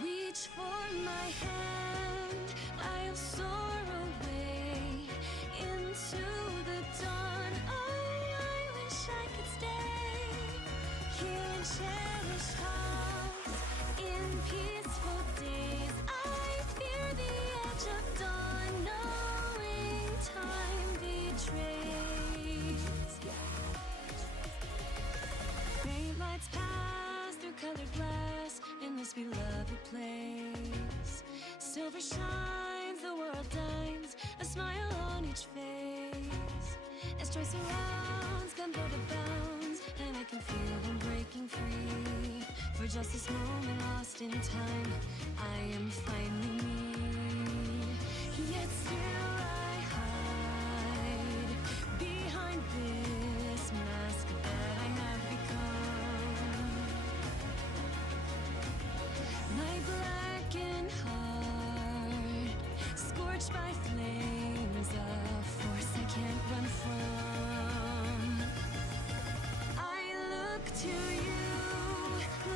Reach for my hand, I'll soar away into the dawn. Oh, I wish I could stay here and cherish hearts in peaceful days. I fear the edge of dawn, knowing time betrays. Faint lights pass through colored glass in this beloved place. Silver shines, the world dines, a smile on each face. As joy surrounds, come go to bounds, and I can feel them breaking free. For just this moment lost in time, I am finally me. Yet still I hide behind this mask that I have become. My blackened heart, scorched by flames, a force I can't run from. I look to you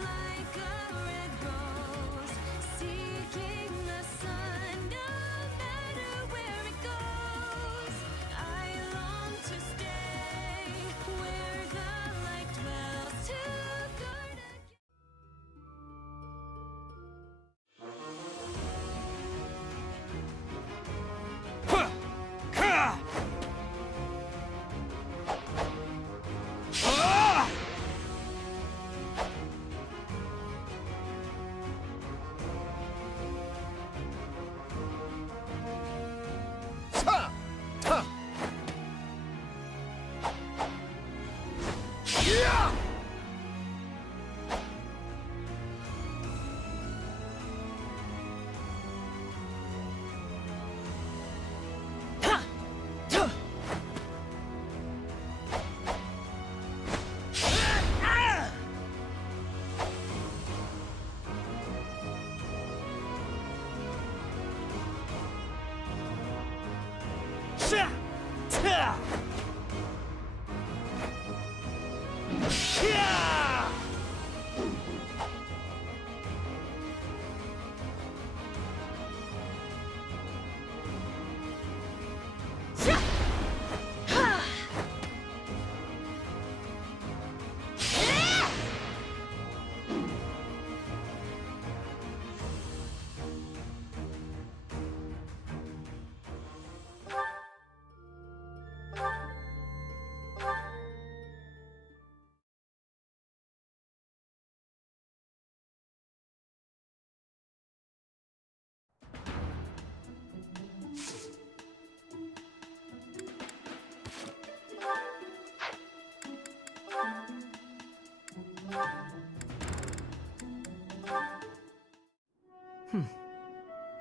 like a red rose, seeking the sun, no matter where it goes. I long to stay where the light dwells, to guard against.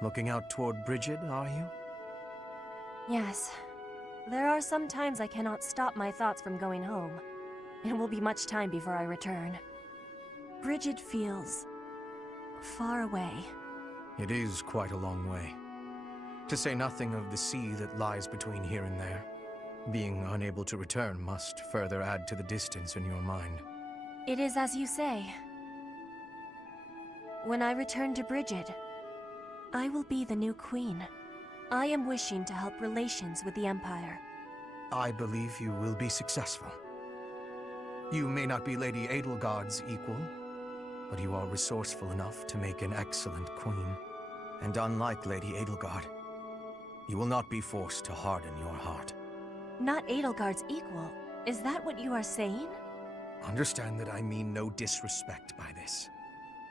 Looking out toward Bridget, are you? Yes. There are some times I cannot stop my thoughts from going home. It will be much time before I return. Bridget feels far away. It is quite a long way. To say nothing of the sea that lies between here and there. Being unable to return must further add to the distance in your mind. It is as you say. When I return to Bridget, I will be the new queen. I am wishing to help relations with the Empire. I believe you will be successful. You may not be Lady Edelgard's equal, but you are resourceful enough to make an excellent queen. And unlike Lady Edelgard, you will not be forced to harden your heart. Not Edelgard's equal? Is that what you are saying? Understand that I mean no disrespect by this.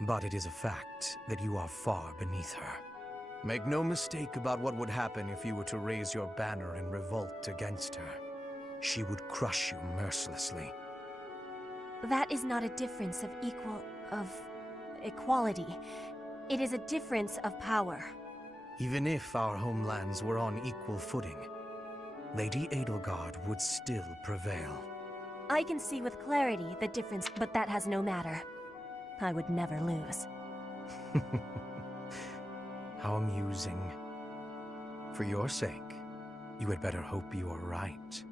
But it is a fact that you are far beneath her. Make no mistake about what would happen if you were to raise your banner in revolt against her. She would crush you mercilessly. That is not a difference of equality. It is a difference of power. Even if our homelands were on equal footing, Lady Edelgard would still prevail. I can see with clarity the difference, but that has no matter. I would never lose. How amusing. For your sake, you had better hope you are right.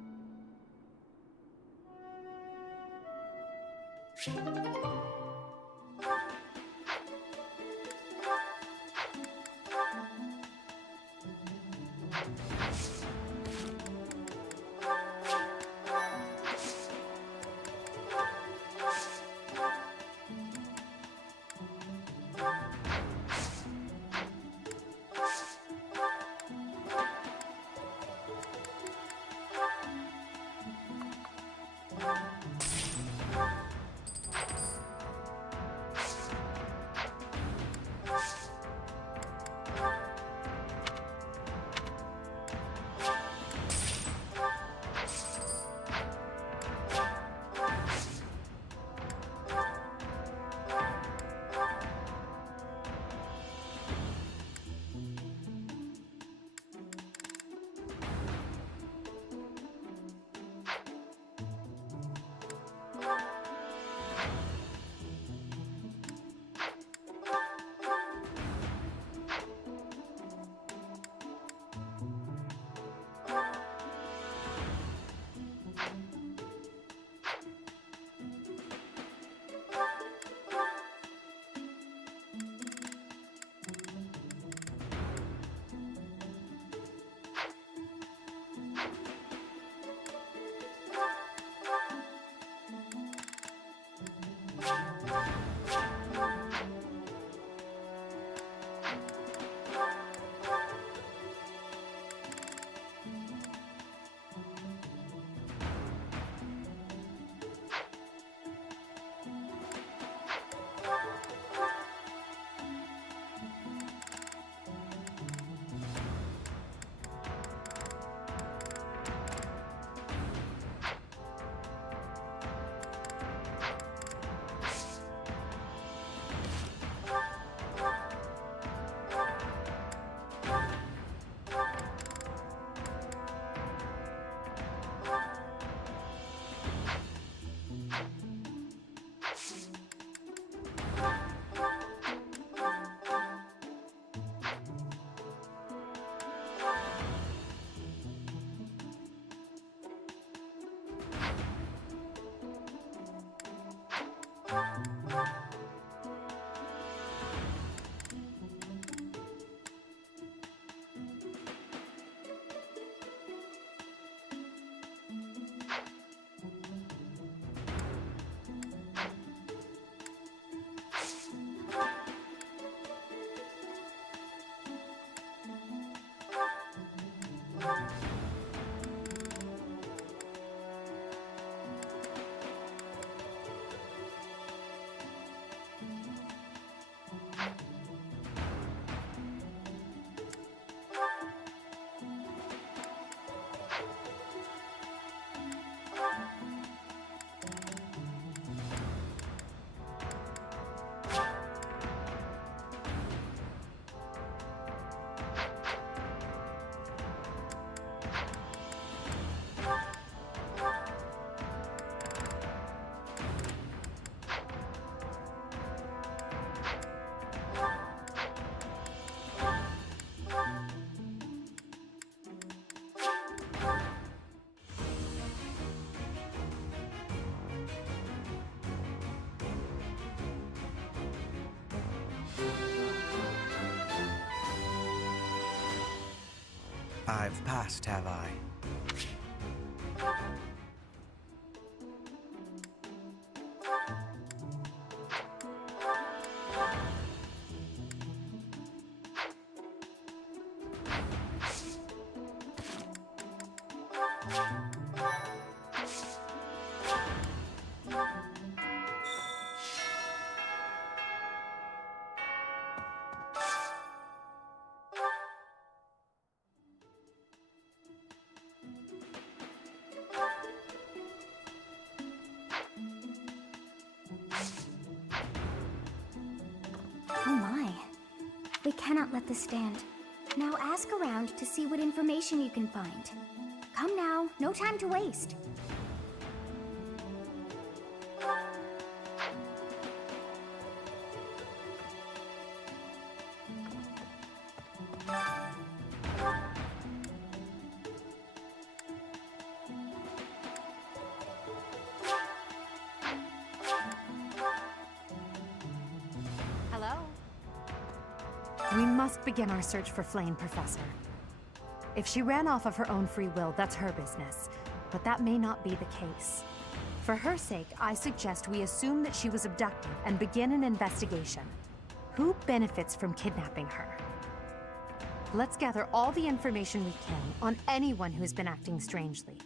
I've passed, have I? They cannot let this stand. Now ask around to see what information you can find. Come now, no time to waste. Hello? We must begin our search for Flame, Professor. If she ran off of her own free will, that's her business. But that may not be the case. For her sake, I suggest we assume that she was abducted and begin an investigation. Who benefits from kidnapping her? Let's gather all the information we can on anyone who's been acting strangely.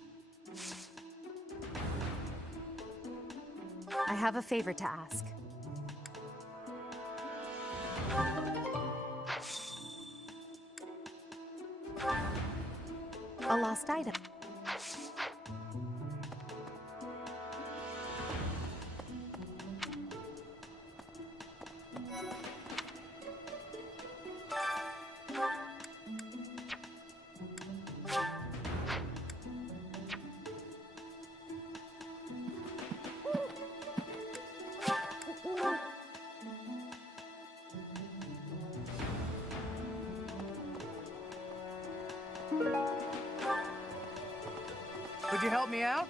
I have a favor to ask. A lost item. Could you help me out?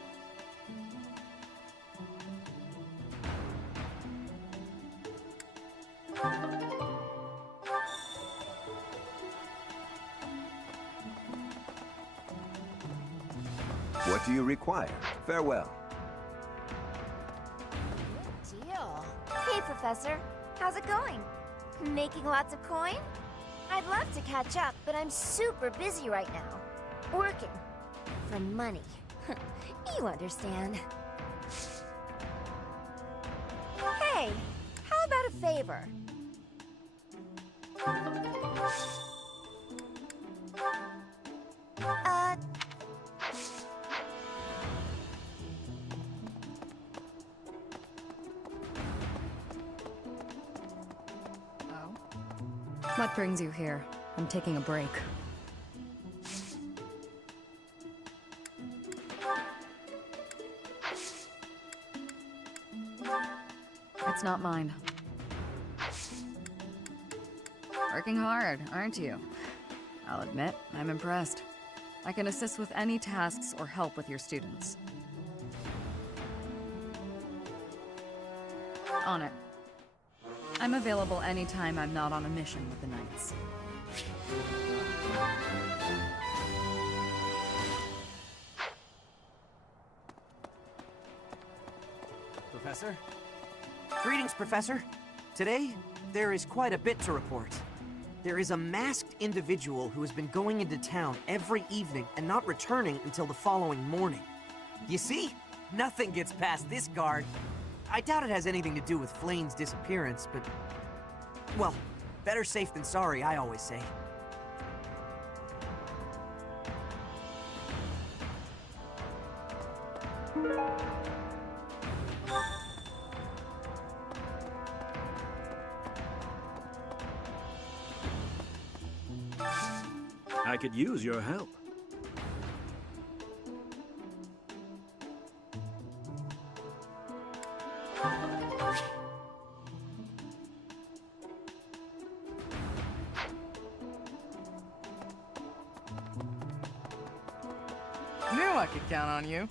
What do you require? Farewell. Deal. Hey, Professor. How's it going? Making lots of coin? I'd love to catch up, but I'm super busy right now. Working. For money. You understand. Hey, how about a favor? What brings you here? I'm taking a break. It's not mine. Working hard, aren't you? I'll admit, I'm impressed. I can assist with any tasks or help with your students. On it. I'm available anytime I'm not on a mission with the Knights. Professor? Greetings, Professor. Today, there is quite a bit to report. There is a masked individual who has been going into town every evening and not returning until the following morning. You see? Nothing gets past this guard. I doubt it has anything to do with Flame's disappearance, but... well, better safe than sorry, I always say. I could use your help. Knew I could count on you.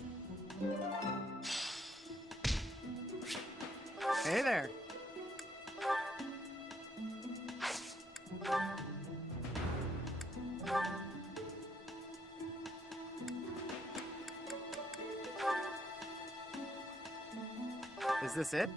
Hey there. Is this it?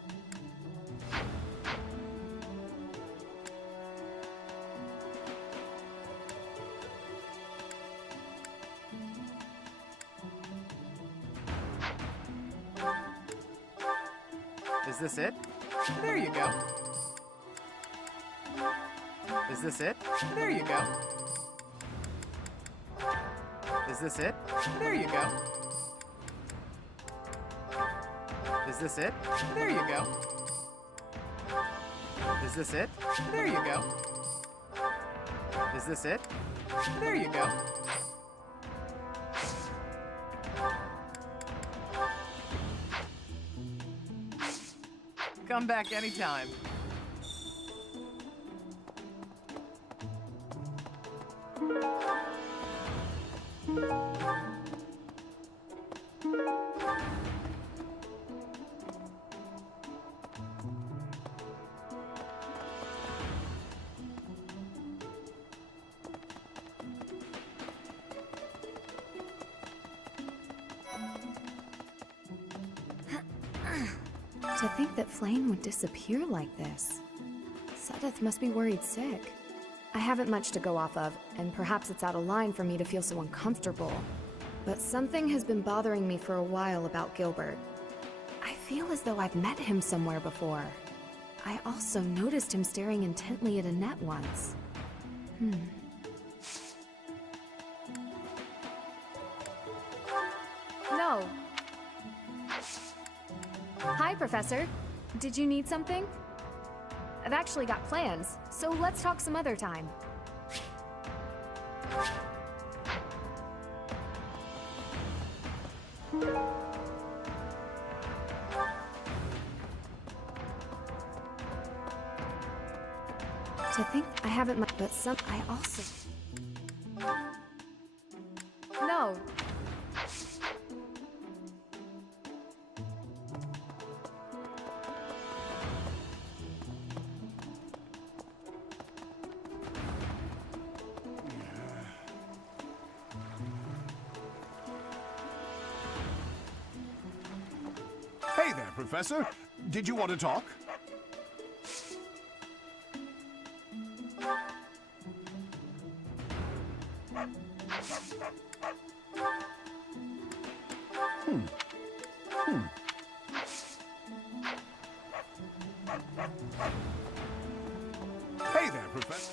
Is this it? There you go. Is this it? There you go. Is this it? There you go. Is this it? There you go. Is this it? There you go. Is this it? There you go. Come back anytime. To think that Flame would disappear like this. Sedith must be worried sick. I haven't much to go off of, and perhaps it's out of line for me to feel so uncomfortable. But something has been bothering me for a while about Gilbert. I feel as though I've met him somewhere before. I also noticed him staring intently at Annette once. No. Hi, Professor. Did you need something? I've actually got plans, so let's talk some other time. To think I haven't much, but I also... No. Hey there, Professor. Did you want to talk? Hey there, Professor.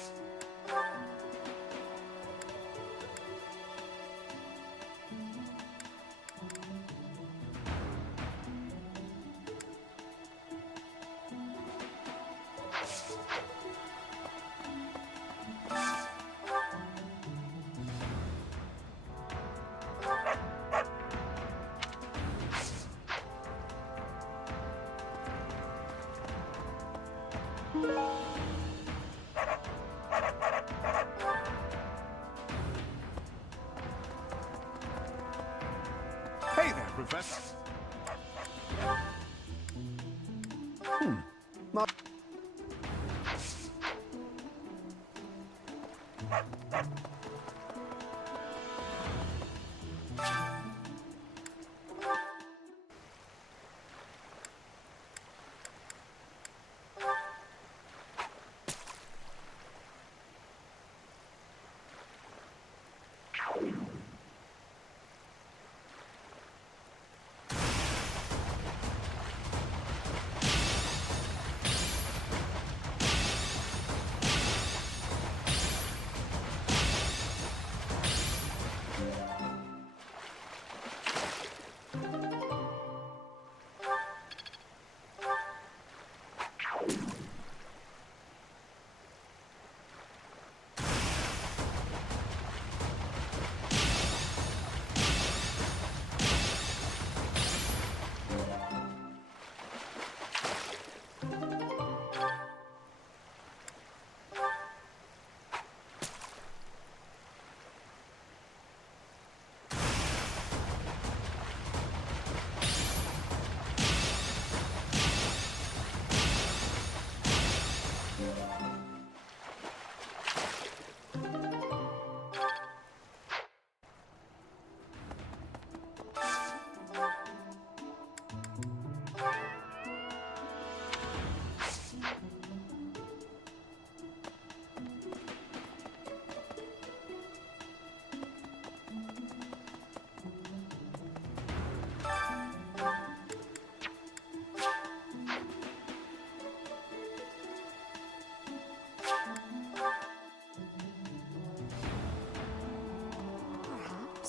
Hey there, Professor.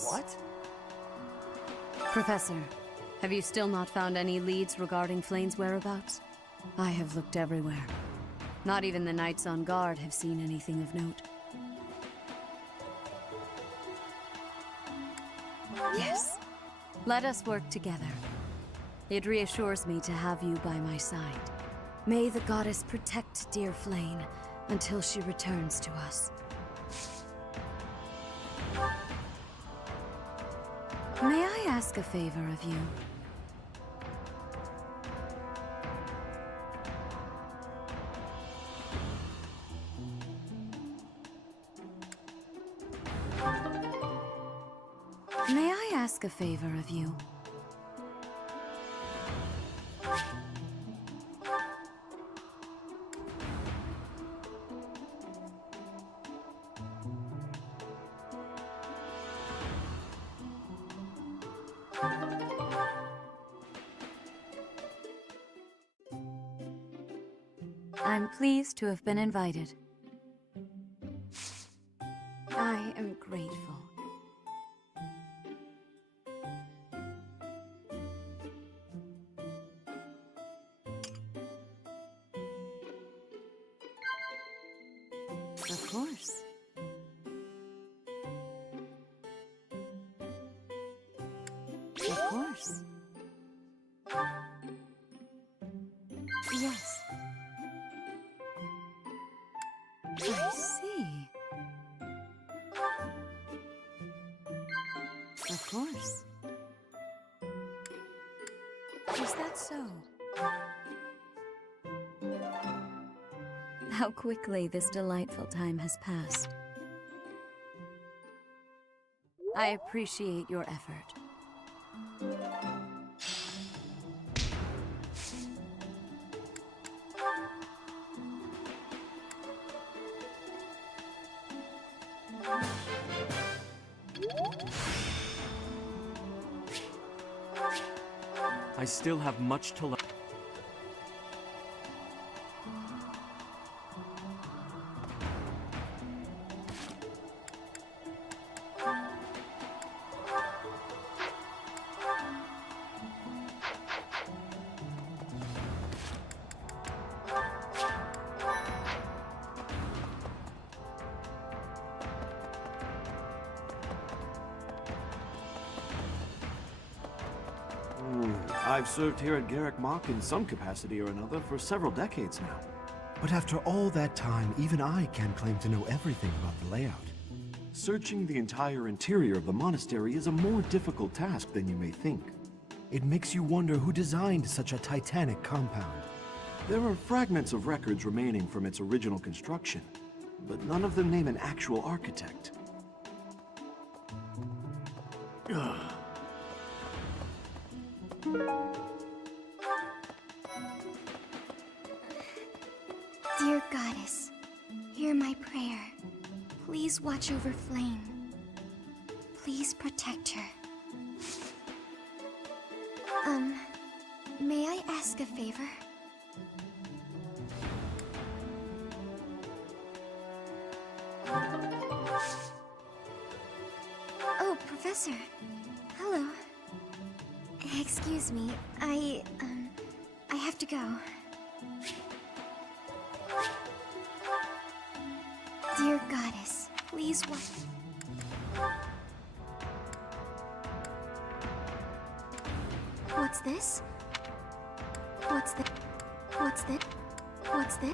What? Professor, have you still not found any leads regarding Flane's whereabouts? I have looked everywhere. Not even the knights on guard have seen anything of note. Yes. Let us work together. It reassures me to have you by my side. May the goddess protect dear Flame until she returns to us. May I ask a favor of you? May I ask a favor of you? I'm pleased to have been invited. I am grateful. Of course. Of course. Yes. I see. Of course. Is that so? How quickly this delightful time has passed. I appreciate your effort. I still have much to learn. I've served here at Garrick Mach in some capacity or another for several decades now. But after all that time, even I can't claim to know everything about the layout. Searching the entire interior of the monastery is a more difficult task than you may think. It makes you wonder who designed such a titanic compound. There are fragments of records remaining from its original construction, but none of them name an actual architect. Dear Goddess, hear my prayer. Please watch over Flame. Please protect her. May I ask a favor? Oh, Professor. Hello. Excuse me, I have to go. Dear Goddess, please watch. What's this? What's this? What's this? What's this?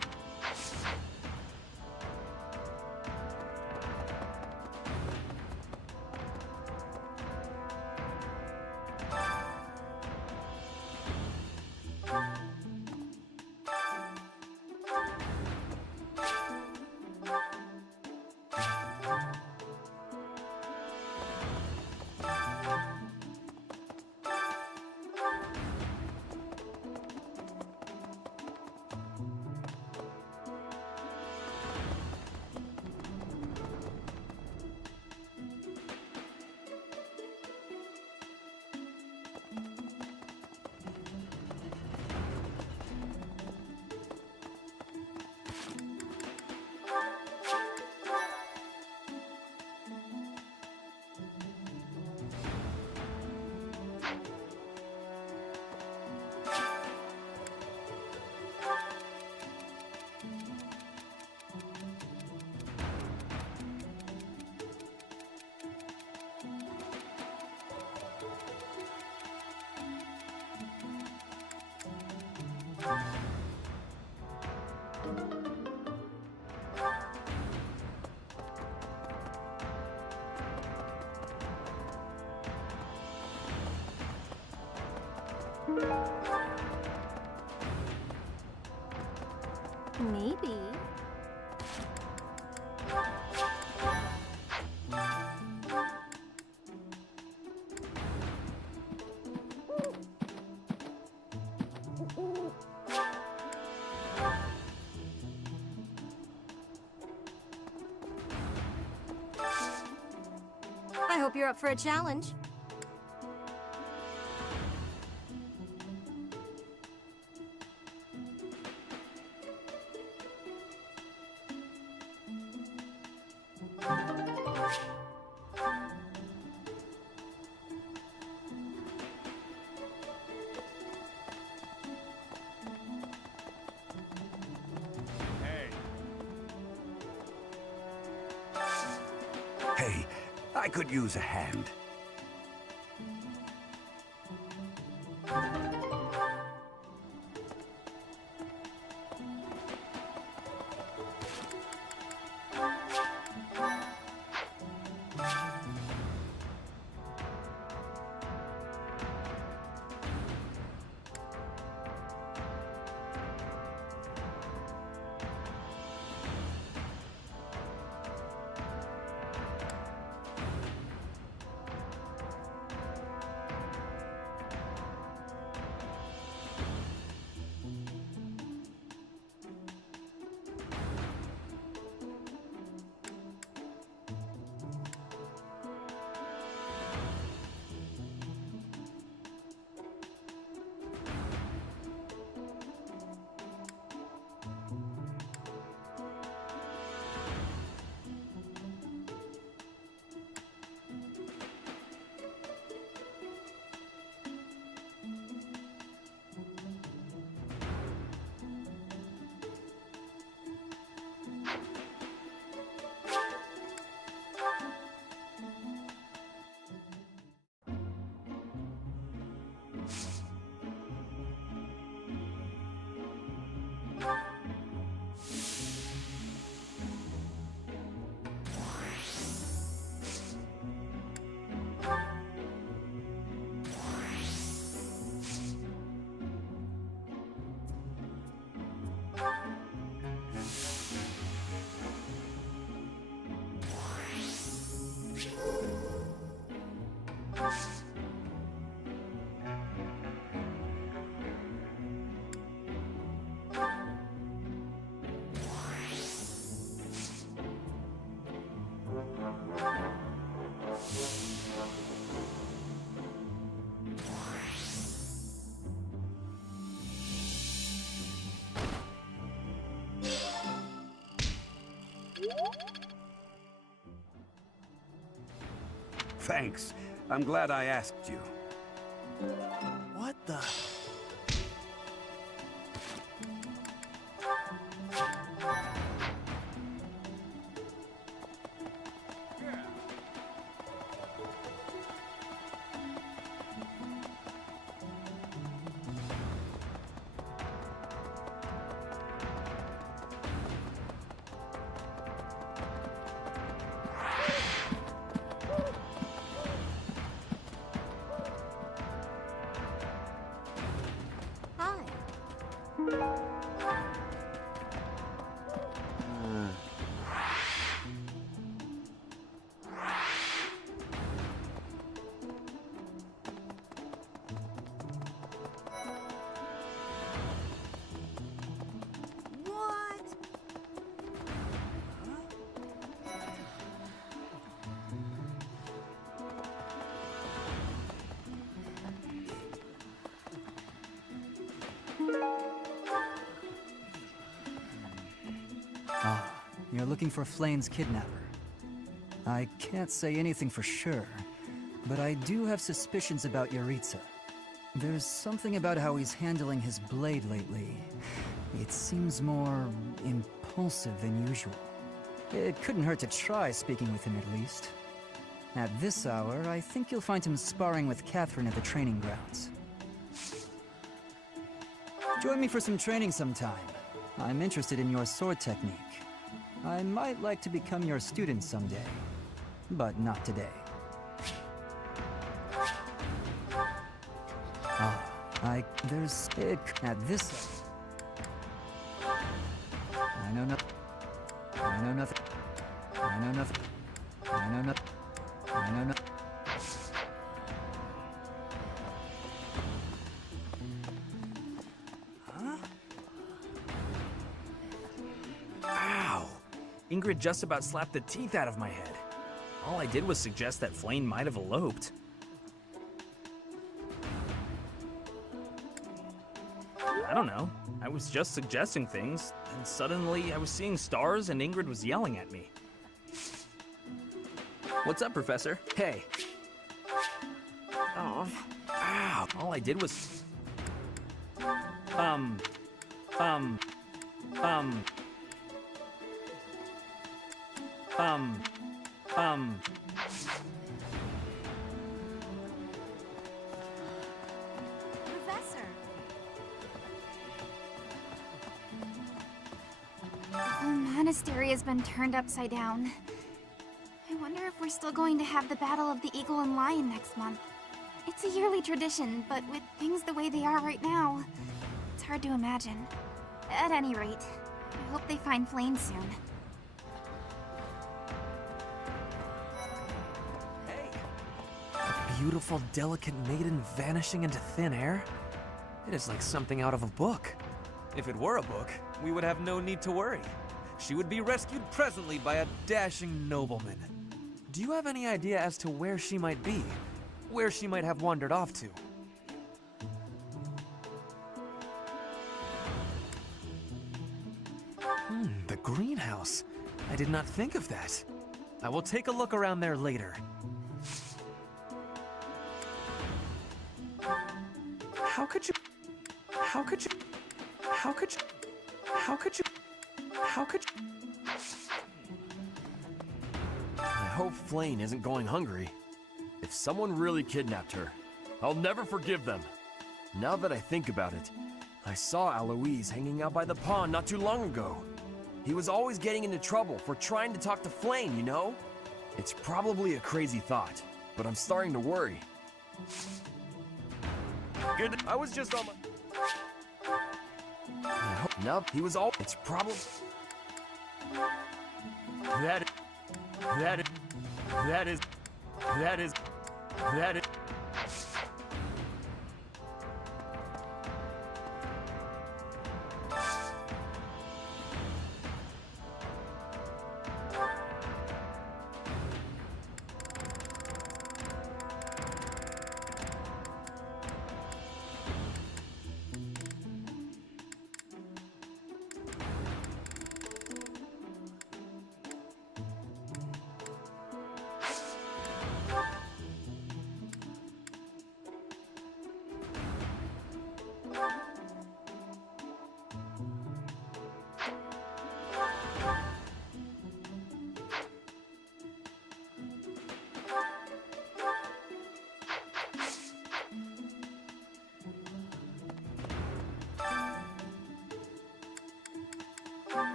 Maybe. I hope you're up for a challenge. Hey, I could use a hand. Thanks. I'm glad I asked you. What the? You're looking for Flayn's kidnapper. I can't say anything for sure, but I do have suspicions about Yaritza. There's something about how he's handling his blade lately. It seems more impulsive than usual. It couldn't hurt to try speaking with him at least. At this hour, I think you'll find him sparring with Catherine at the training grounds. Join me for some training sometime. I'm interested in your sword technique. I might like to become your student someday, but not today. There's it at this. I know nothing. I know nothing. I know nothing. I know nothing. I know nothing. Ow! Ingrid just about slapped the teeth out of my head. All I did was suggest that Flayn might have eloped. I don't know. I was just suggesting things, and suddenly I was seeing stars and Ingrid was yelling at me. What's up, Professor? Hey. Oh. Ow. All I did was... Professor! The whole monastery has been turned upside down. I wonder if we're still going to have the Battle of the Eagle and Lion next month. It's a yearly tradition, but with things the way they are right now, it's hard to imagine. At any rate, I hope they find Flayn soon. A beautiful, delicate maiden vanishing into thin air? It is like something out of a book. If it were a book, we would have no need to worry. She would be rescued presently by a dashing nobleman. Do you have any idea as to where she might be? Where she might have wandered off to? The greenhouse. I did not think of that. I will take a look around there later. How could you... How could you... How could you... How could you... How could you... I hope Flayn isn't going hungry. If someone really kidnapped her, I'll never forgive them. Now that I think about it, I saw Aloise hanging out by the pond not too long ago. He was always getting into trouble for trying to talk to Flayn, you know? It's probably a crazy thought, but I'm starting to worry. Good. I was just on my... I hope... No, he was all... It's probably... That is...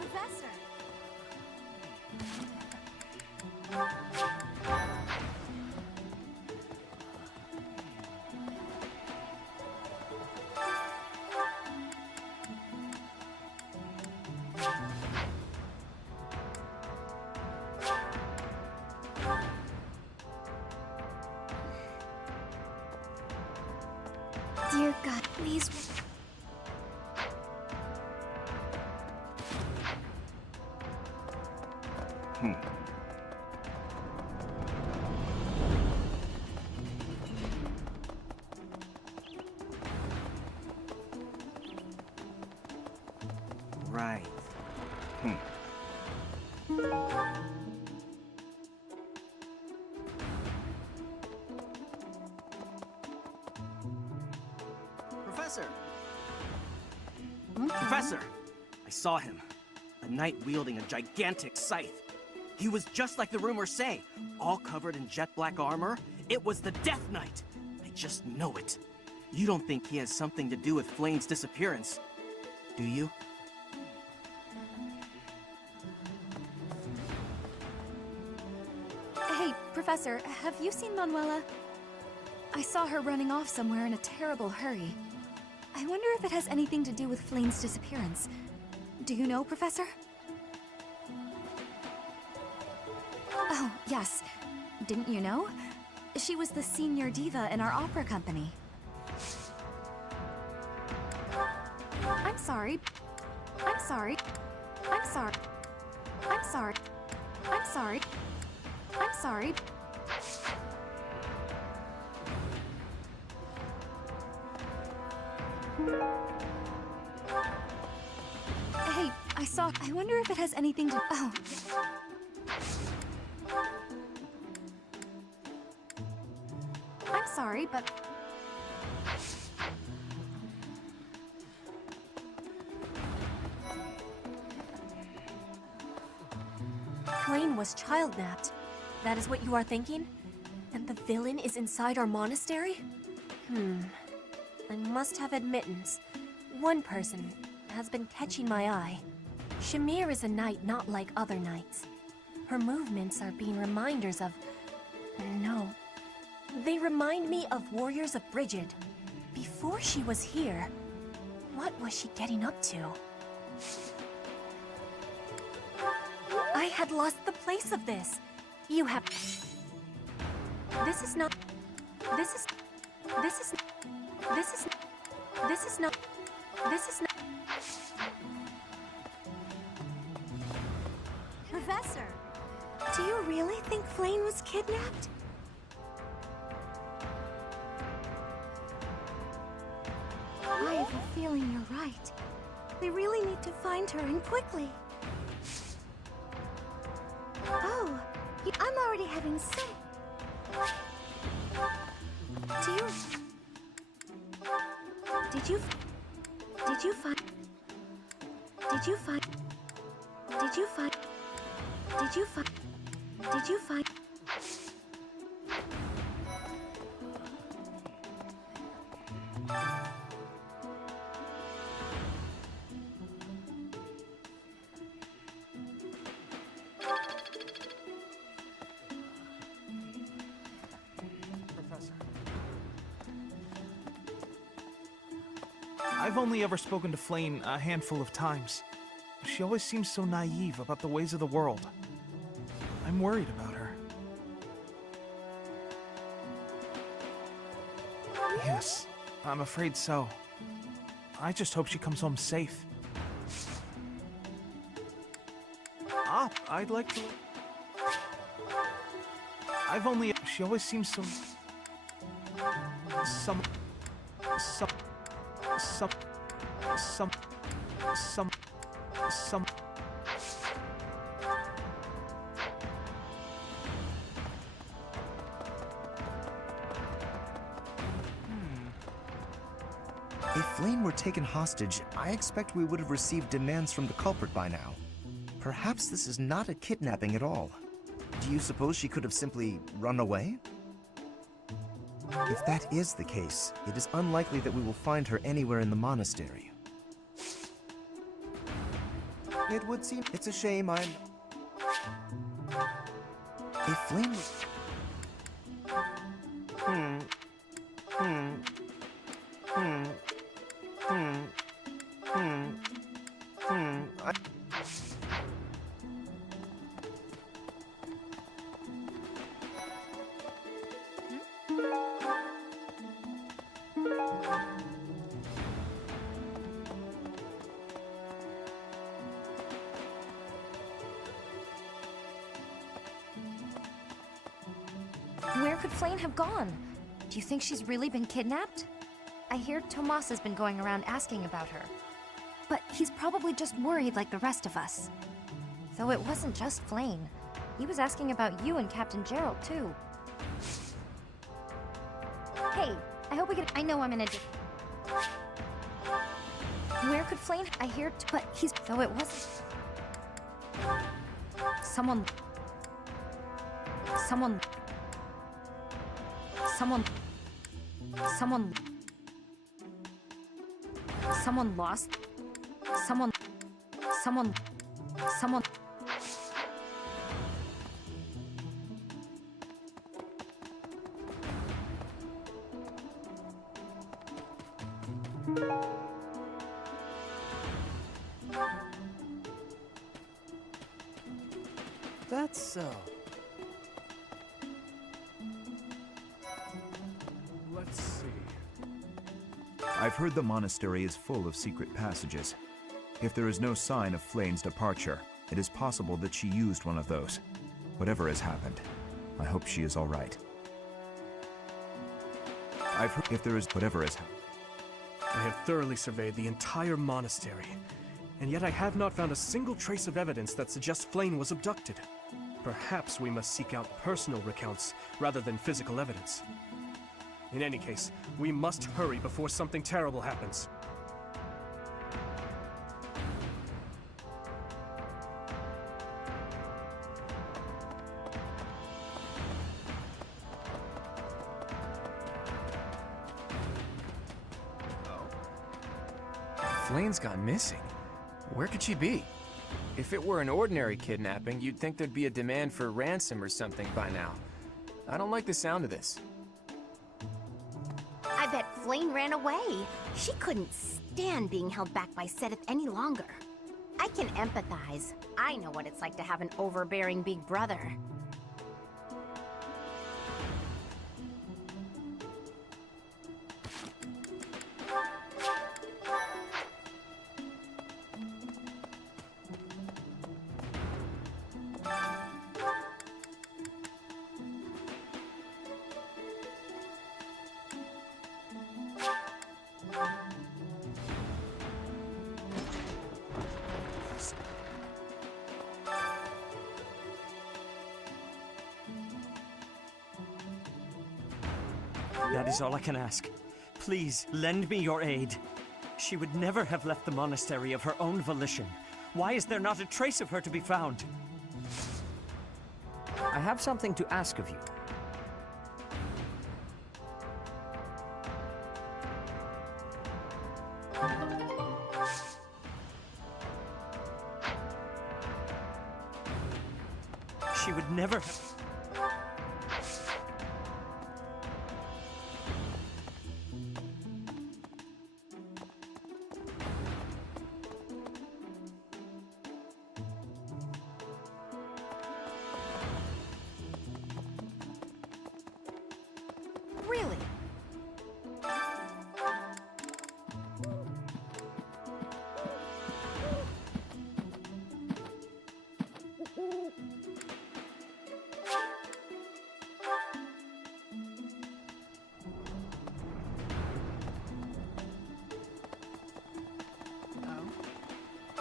Professor! Dear God, please... Right. Professor! Professor! I saw him. A knight wielding a gigantic scythe. He was just like the rumors say, all covered in jet black armor. It was the Death Knight. I just know it. You don't think he has something to do with Flane's disappearance, do you? Hey, Professor, have you seen Manuela? I saw her running off somewhere in a terrible hurry. I wonder if it has anything to do with Flane's disappearance. Do you know, Professor? Oh, yes. Didn't you know? She was the senior diva in our opera company. I'm sorry. I'm sorry. I'm sorry. I'm sorry. I'm sorry. I'm sorry. Hey, I wonder if it has anything to... Oh. I'm sorry, but... Flane was child-napped. That is what you are thinking? And the villain is inside our monastery? I must have admittance. One person has been catching my eye. Shamir is a knight not like other knights. Her movements are being reminders of... No. They remind me of warriors of Brigid. Before she was here, what was she getting up to? I had lost the place of this. You have... This is not... This is... This is... This is... This is not... This is not... Professor, do you really think Flane was kidnapped? I have a feeling you're right. We really need to find her, and quickly. Oh, I'm already having sick. Do you... Did you find... Did you find... Did you find... Did you find... Did you find... Professor. I've only ever spoken to Flane a handful of times. She always seems so naive about the ways of the world. I'm worried about her. Yes, I'm afraid so. I just hope she comes home safe. I'd like to... I've only... She always seems so... Some... If Flane were taken hostage, I expect we would have received demands from the culprit by now. Perhaps this is not a kidnapping at all. Do you suppose she could have simply run away? If that is the case, it is unlikely that we will find her anywhere in the monastery. It would seem... It's a shame I'm... If Flane was... Where could Flane have gone? Do you think she's really been kidnapped? I hear Tomas has been going around asking about her. But he's probably just worried like the rest of us. Though it wasn't just Flane. He was asking about you and Captain Gerald, too. Hey, I hope we can... I know I'm in a... Where could Flane... I hear... But he's... Though it wasn't... Someone lost. Someone. That's so. Let's see. I've heard the monastery is full of secret passages. If there is no sign of Flane's departure, it is possible that she used one of those. Whatever has happened, I hope she is all right. I've heard if there is whatever has happened. I have thoroughly surveyed the entire monastery, and yet I have not found a single trace of evidence that suggests Flane was abducted. Perhaps we must seek out personal recounts rather than physical evidence. In any case, we must hurry before something terrible happens. Flane's gone missing. Where could she be? If it were an ordinary kidnapping, you'd think there'd be a demand for ransom or something by now. I don't like the sound of this. I bet Flane ran away. She couldn't stand being held back by Sedith any longer. I can empathize. I know what it's like to have an overbearing big brother. That is all I can ask. Please, lend me your aid. She would never have left the monastery of her own volition. Why is there not a trace of her to be found? I have something to ask of you. She would never have... Really?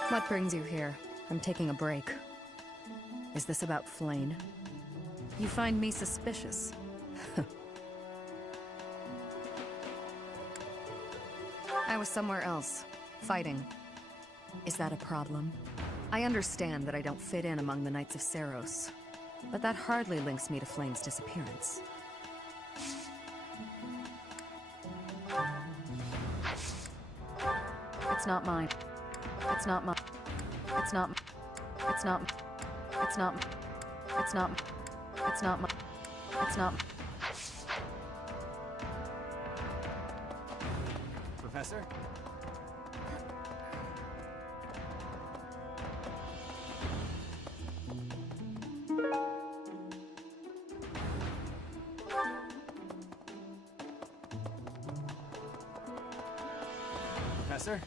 What brings you here? I'm taking a break. Is this about Flane? You find me suspicious. I was somewhere else, fighting. Is that a problem? I understand that I don't fit in among the Knights of Seiros, but that hardly links me to Flane's disappearance. It's not mine. It's not mine. It's not. It's not. It's not. It's not. It's not mine. It's not. Professor? Professor?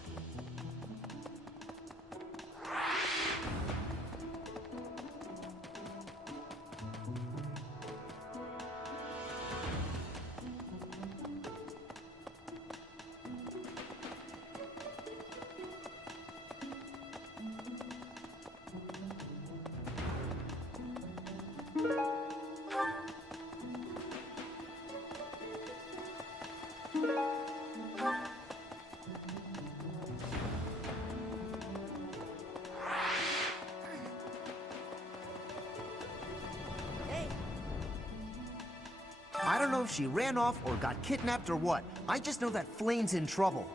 know if she ran off or got kidnapped or what. I just know that Flane's in trouble.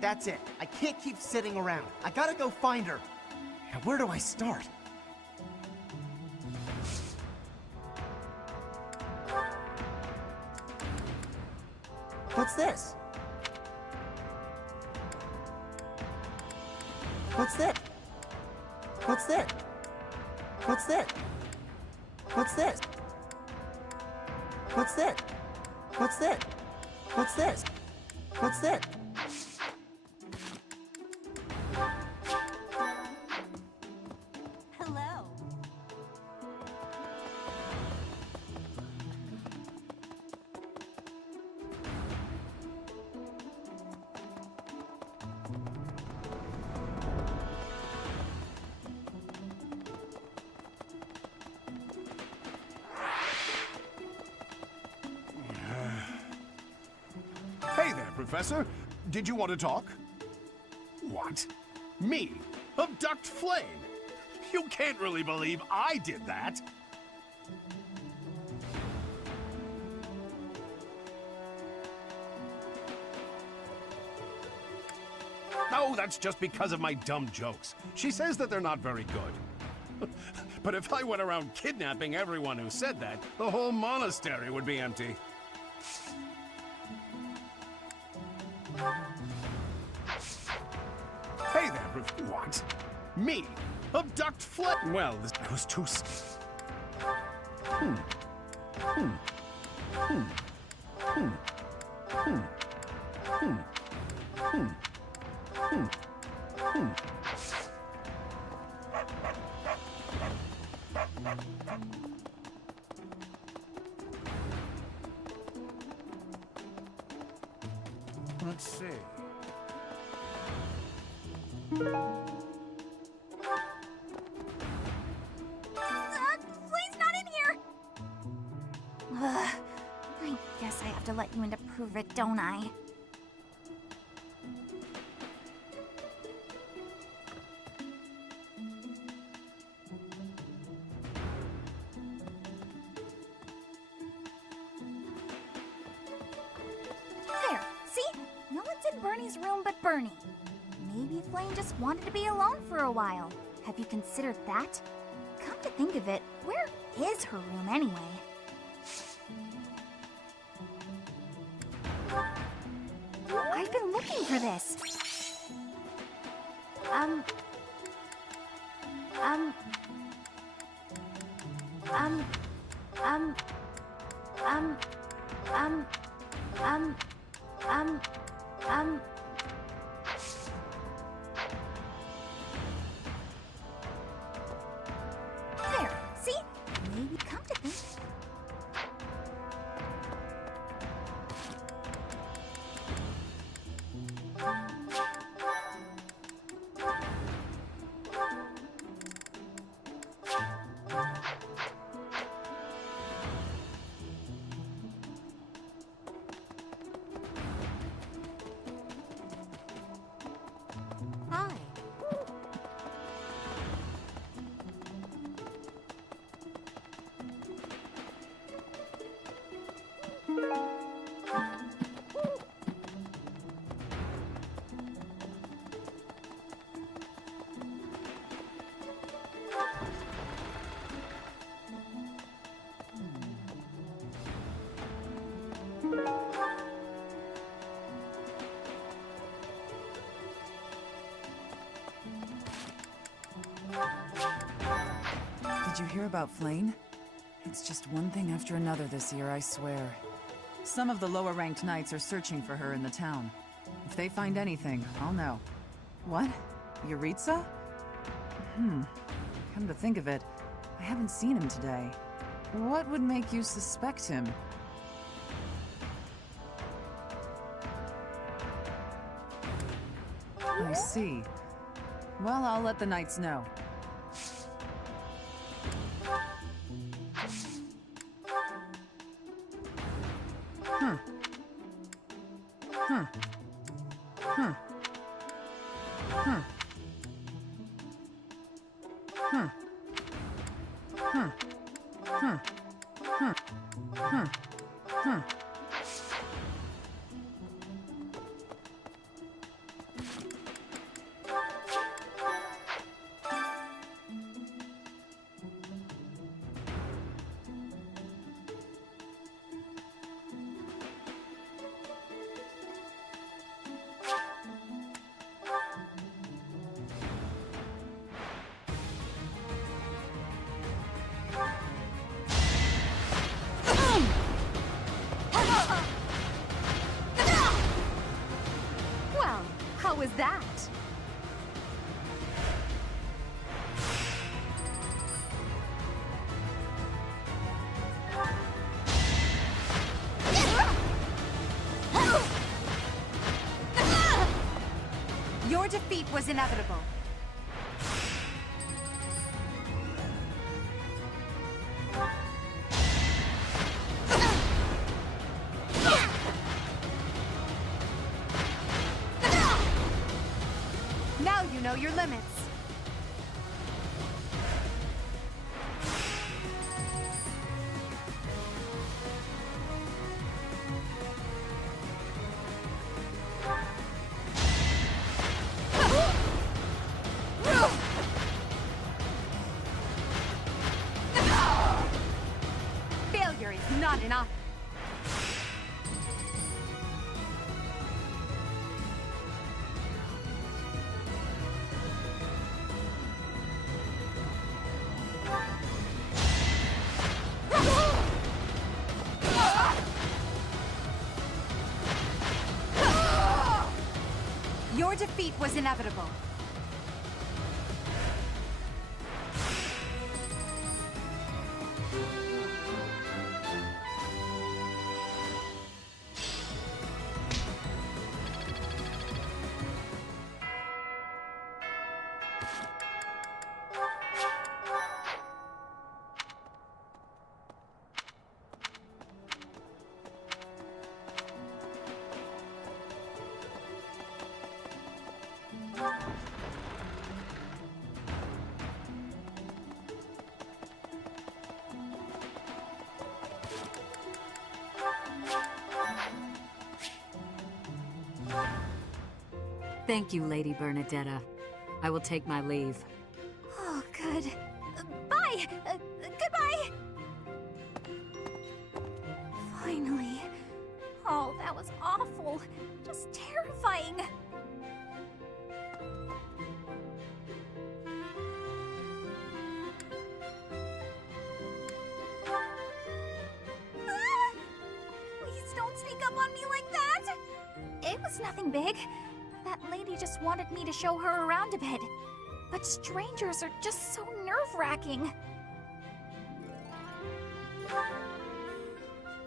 That's it. I can't keep sitting around. I gotta go find her. Now, where do I start? What's this? What's that? What's that? What's that? What's this? What's that? What's that? What's this? What's that? Hello. Hey there, Professor. Did you want to talk? What? Me? Abduct Flame? You can't really believe I did that. No, that's just because of my dumb jokes. She says that they're not very good. But if I went around kidnapping everyone who said that, the whole monastery would be empty. Hey there, what? Me? Abduct Flame? Well, this was too... Let's see. Flame's not in here! Ugh, I guess I have to let you in to prove it, don't I? There, see? No one's in Bernie's room but Bernie. Maybe Flame just wanted to be alone for a while. Have you considered that? Come to think of it, where is her room anyway? I've been looking for this. Um, There, see? Maybe come to think. Hi. Did you hear about Flame? It's just one thing after another this year, I swear. Some of the lower-ranked knights are searching for her in the town. If they find anything, I'll know. What? Yuritsa? Come to think of it, I haven't seen him today. What would make you suspect him? I see. Well, I'll let the knights know. that? Your defeat was inevitable. Now you know your limits. Failure is not an option. Your defeat was inevitable. Thank you, Lady Bernadetta. I will take my leave. Oh, good. Bye! Goodbye! Finally. Oh, that was awful. Just terrifying. Ah! Please don't sneak up on me like that! It was nothing big. That lady just wanted me to show her around a bit. But strangers are just so nerve-wracking.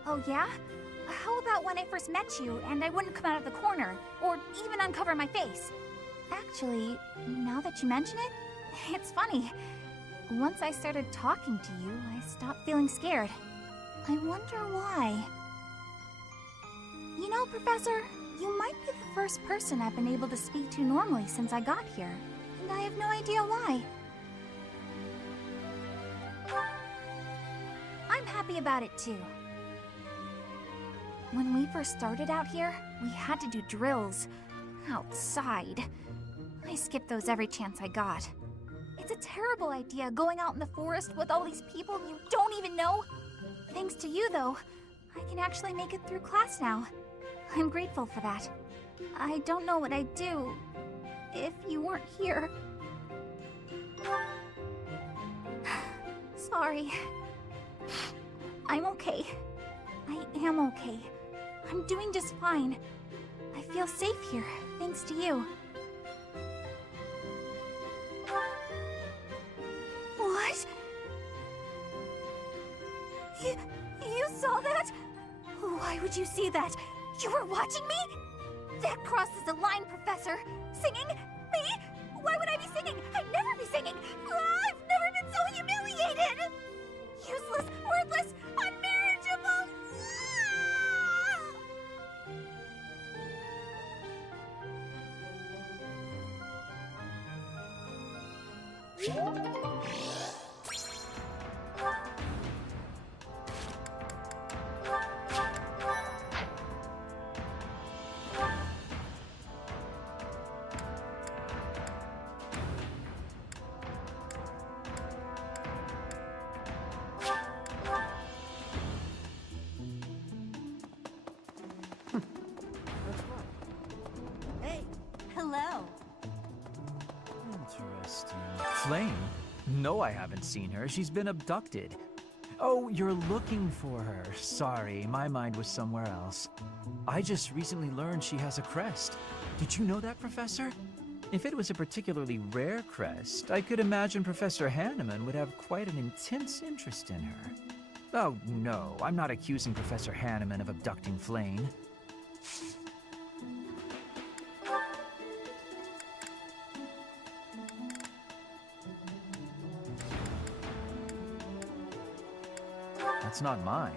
Oh yeah? How about when I first met you and I wouldn't come out of the corner, or even uncover my face? Actually, now that you mention it, it's funny. Once I started talking to you, I stopped feeling scared. I wonder why. You know, Professor, you might be the first person I've been able to speak to normally since I got here, and I have no idea why. I'm happy about it too. When we first started out here, we had to do drills outside. I skipped those every chance I got. It's a terrible idea going out in the forest with all these people you don't even know. Thanks to you, though, I can actually make it through class now. I'm grateful for that. I don't know what I'd do if you weren't here. Sorry. I'm okay. I am okay. I'm doing just fine. I feel safe here, thanks to you. What? You saw that? Why would you see that? You were watching me? That crosses the line, Professor. Singing? Me? Why would I be singing? I'd never be singing. I've never been so humiliated. Useless, worthless, unmarriageable. Hey, hello. Interesting. Flame? No, I haven't seen her. She's been abducted. Oh, you're looking for her. Sorry, my mind was somewhere else. I just recently learned she has a crest. Did you know that, Professor? If it was a particularly rare crest, I could imagine Professor Hanneman would have quite an intense interest in her. Oh, no, I'm not accusing Professor Hanneman of abducting Flayn. That's not mine.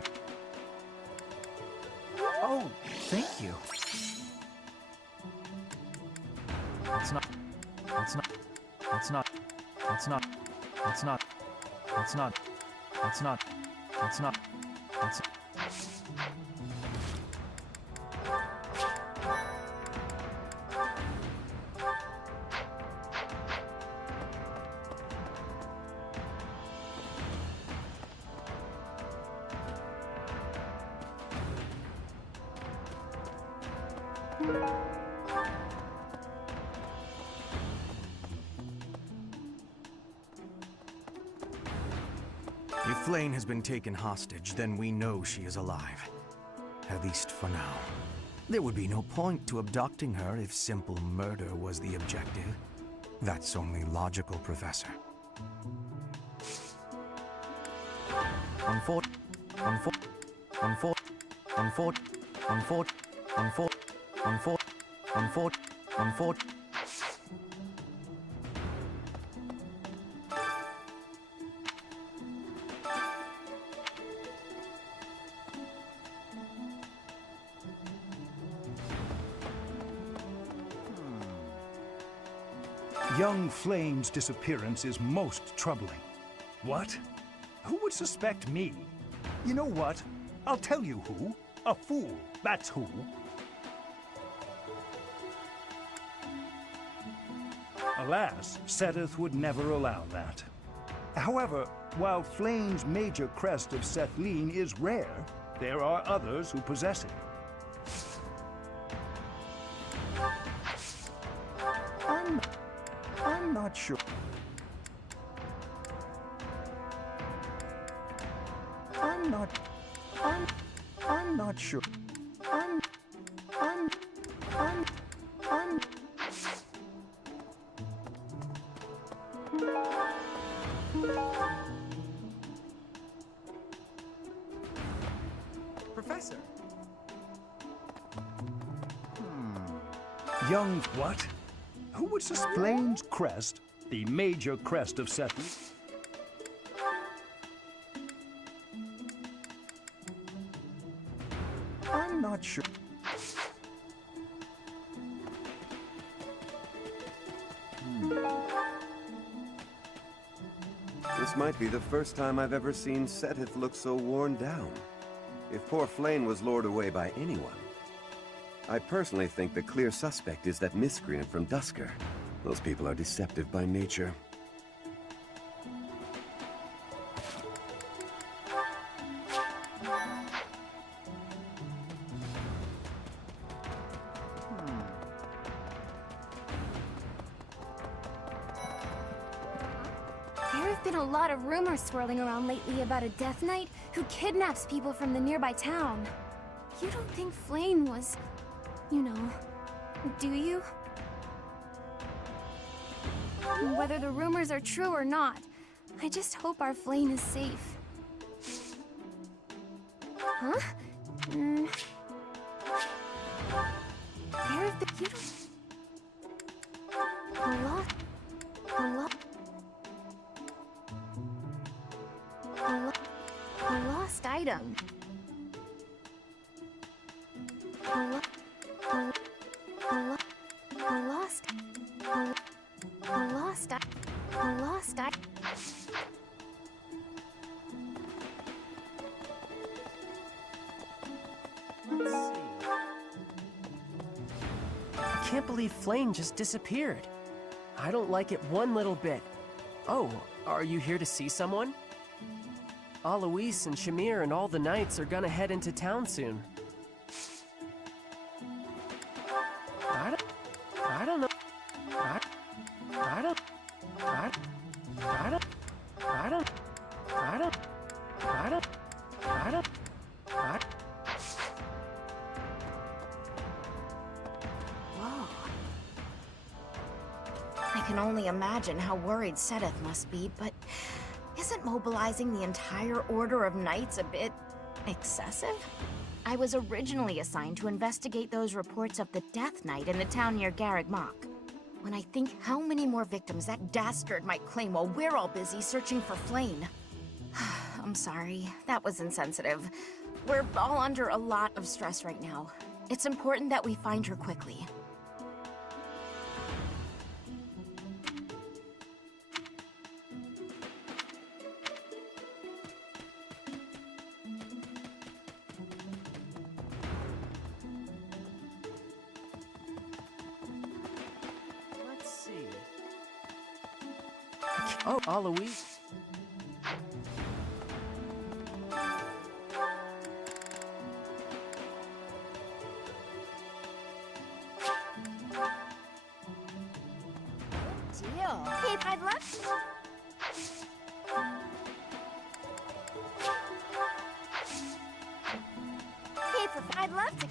Oh, thank you. That's not. That's not. That's not. That's not. That's not. That's not. That's not. That's not. That's. If Flayn has been taken hostage, then we know she is alive. At least for now. There would be no point to abducting her if simple murder was the objective. That's only logical, Professor. Young Flayn's disappearance is most troubling. What? Who would suspect me? You know what? I'll tell you who. A fool, that's who. Alas, Seteth would never allow that. However, while Flayn's major crest of Sethlin is rare, there are others who possess it. I'm not sure. I'm not sure. Professor. Young what? Who would suspect Flayn's crest, the major crest of Sethlin? I'm not sure. This might be the first time I've ever seen Seteth look so worn down. If poor Flayn was lured away by anyone, I personally think the clear suspect is that miscreant from Dusker. Those people are deceptive by nature. There have been a lot of rumors swirling around lately about a Death Knight who kidnaps people from the nearby town. You don't think Flayn was, you know, do you? Whether the rumors are true or not, I just hope our Flayn is safe. Huh? There have been, you don't... A lost item. A lost item. I can't believe Flayn just disappeared. I don't like it one little bit. Oh, are you here to see someone? Alois and Shamir and all the knights are gonna head into town soon. I don't know. I don't can only imagine how worried Seteth must be, but isn't mobilizing the entire Order of Knights a bit excessive? I was originally assigned to investigate those reports of the Death Knight in the town near Garreg Mach. When I think how many more victims that dastard might claim while we're all busy searching for Flayn. I'm sorry, that was insensitive. We're all under a lot of stress right now. It's important that we find her quickly. Let's see. Oh, Alois. Deal. Hey, I'd love to. Hey, I'd love to.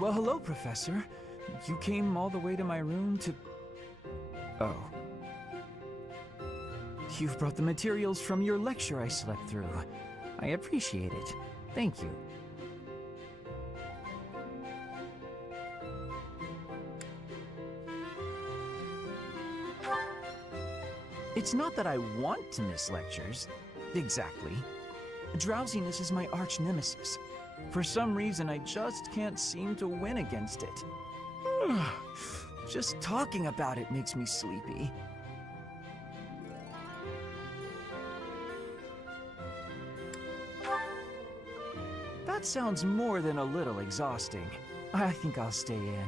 Well, hello, Professor. You came all the way to my room to... Oh. You've brought the materials from your lecture I slept through. I appreciate it. Thank you. It's not that I want to miss lectures. Exactly. Drowsiness is my arch nemesis. For some reason, I just can't seem to win against it. Just talking about it makes me sleepy. That sounds more than a little exhausting. I think I'll stay in.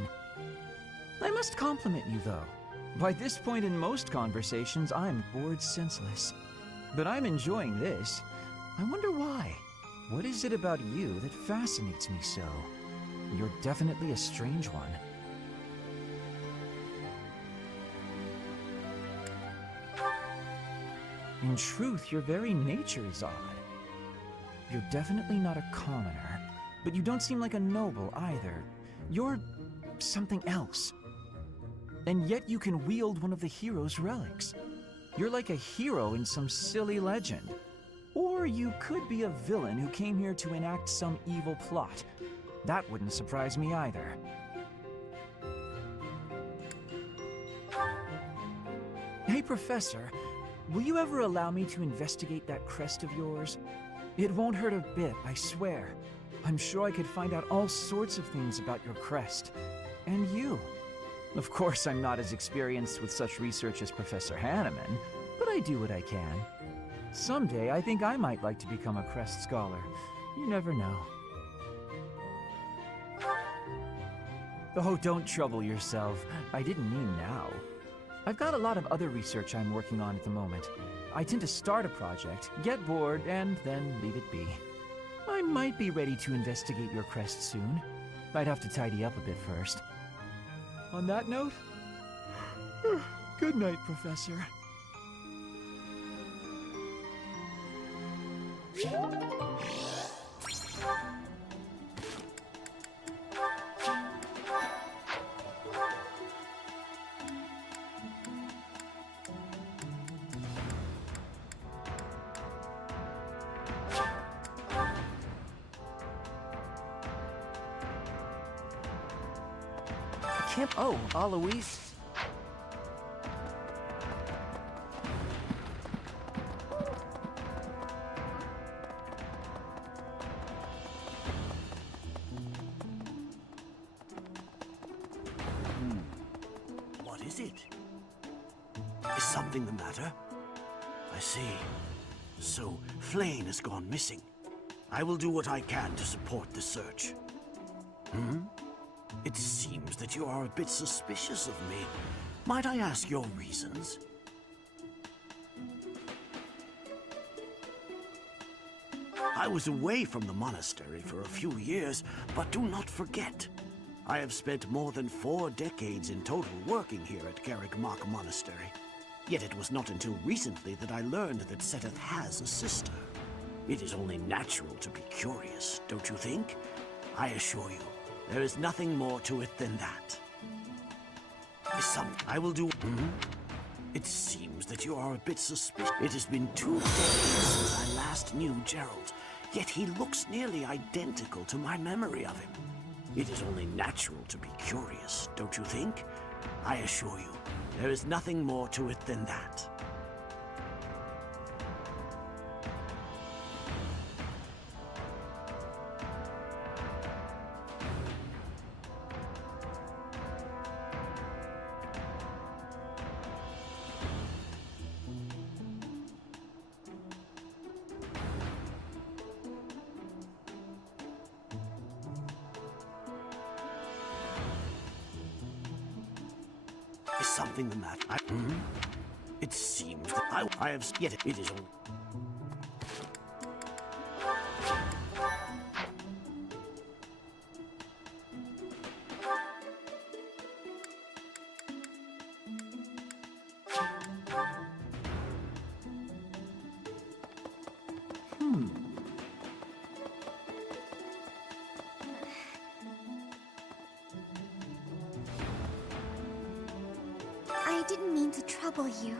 I must compliment you, though. By this point in most conversations, I'm bored senseless. But I'm enjoying this. I wonder why. What is it about you that fascinates me so? You're definitely a strange one. In truth, your very nature is odd. You're definitely not a commoner, but you don't seem like a noble either. You're something else. And yet you can wield one of the hero's relics. You're like a hero in some silly legend. Or you could be a villain who came here to enact some evil plot. That wouldn't surprise me either. Hey, Professor, will you ever allow me to investigate that crest of yours? It won't hurt a bit, I swear. I'm sure I could find out all sorts of things about your crest. And you. Of course, I'm not as experienced with such research as Professor Hanneman, but I do what I can. Someday, I think I might like to become a crest scholar. You never know. Oh, don't trouble yourself. I didn't mean now. I've got a lot of other research I'm working on at the moment. I tend to start a project, get bored, and then leave it be. I might be ready to investigate your crest soon. I'd have to tidy up a bit first. On that note, good night, Professor. can't. Oh, Alois. What is it? Is something the matter? I see. So, Flayn has gone missing. I will do what I can to support the search. It seems that you are a bit suspicious of me. Might I ask your reasons? I was away from the monastery for a few years, but do not forget, I have spent more than 4 decades in total working here at Garreg-Mach Monastery. Yet it was not until recently that I learned that Seteth has a sister. It is only natural to be curious, don't you think? I assure you, there is nothing more to it than that. I will do... It seems that you are a bit suspicious. It has been 2 days since I last knew Gerald, yet he looks nearly identical to my memory of him. It is only natural to be curious, don't you think? I assure you, there is nothing more to it than that. Is something the matter? It seems that I have yet it is all. I didn't mean to trouble you.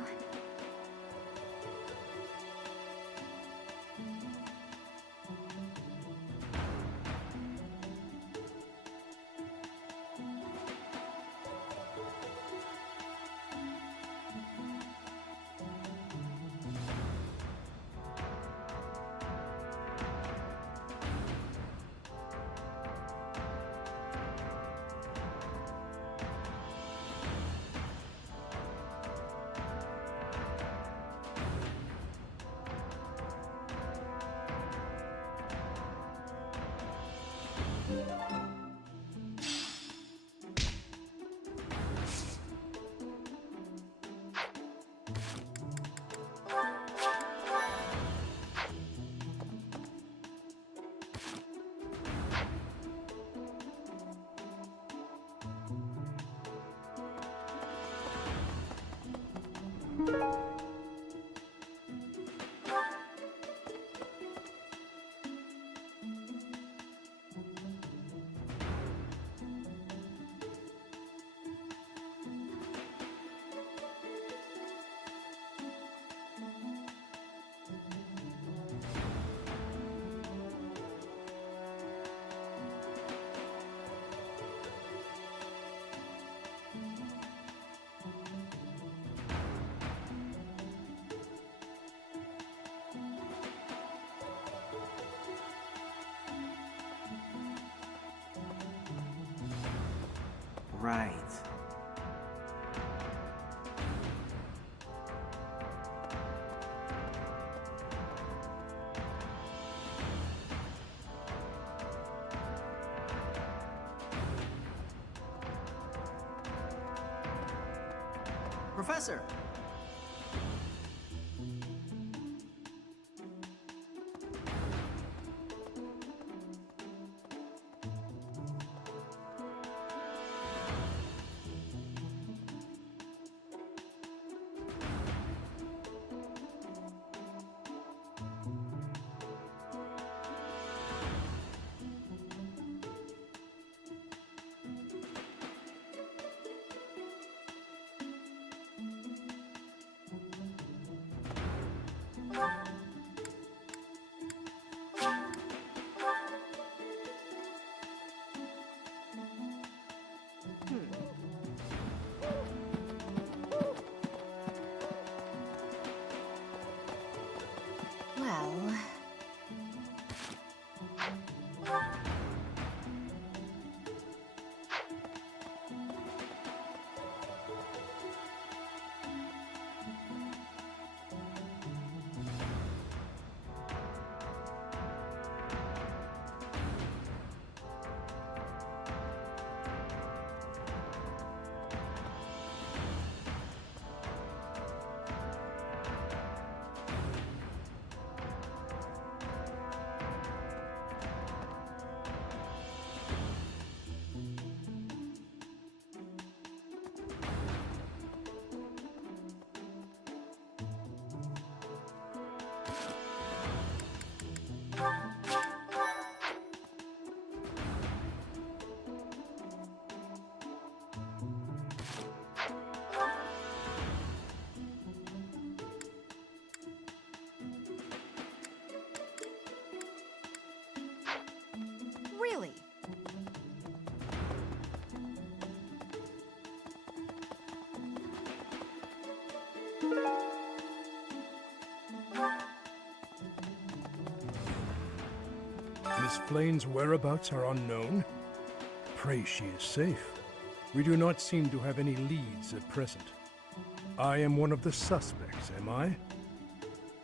Right. Professor! Well... Really? Miss Flane's whereabouts are unknown? Pray she is safe. We do not seem to have any leads at present. I am one of the suspects, am I?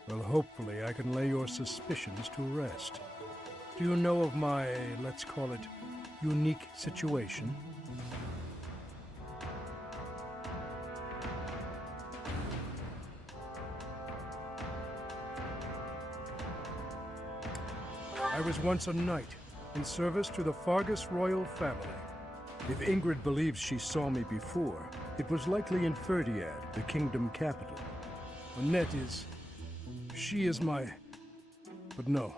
Well, hopefully I can lay your suspicions to rest. Do you know of my, let's call it, unique situation? I was once a knight, in service to the Fargus royal family. If Ingrid believes she saw me before, it was likely in Ferdiad, the kingdom capital. Annette is... she is my... but no.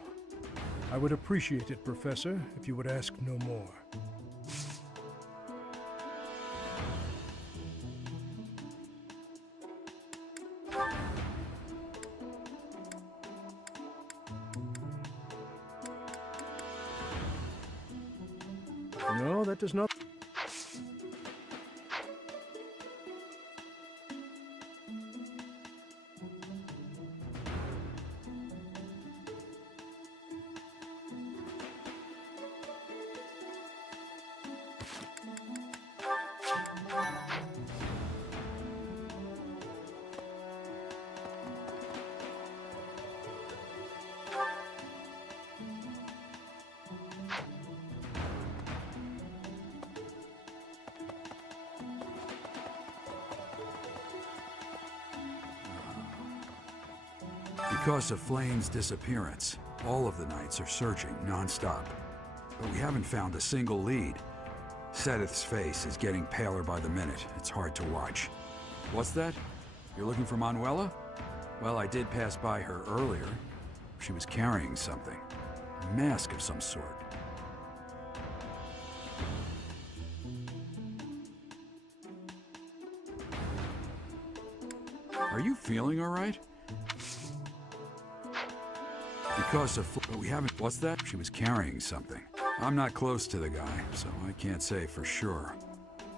I would appreciate it, Professor, if you would ask no more. No, that does not... Because of Flane's disappearance, all of the Knights are searching non-stop. But we haven't found a single lead. Sedith's face is getting paler by the minute. It's hard to watch. What's that? You're looking for Manuela? Well, I did pass by her earlier. She was carrying something. A mask of some sort. Are you feeling all right? Because of... but we haven't... What's that? She was carrying something. I'm not close to the guy, so I can't say for sure.